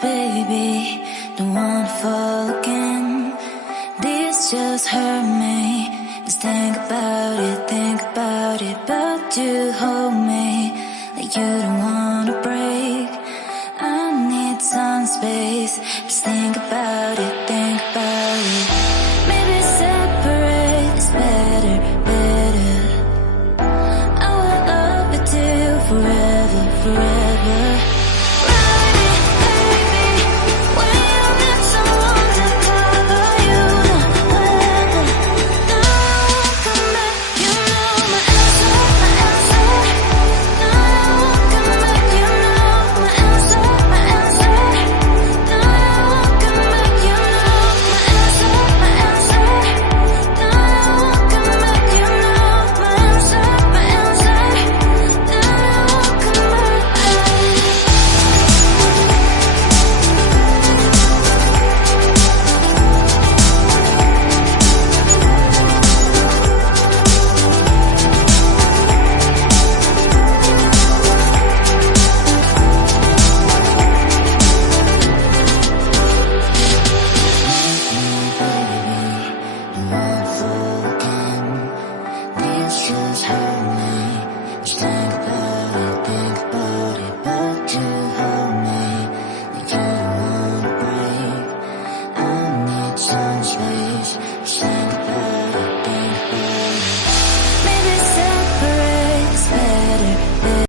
baby, don't wanna fall again. This just hurt me. Just think about it, but you hold me like you don't wanna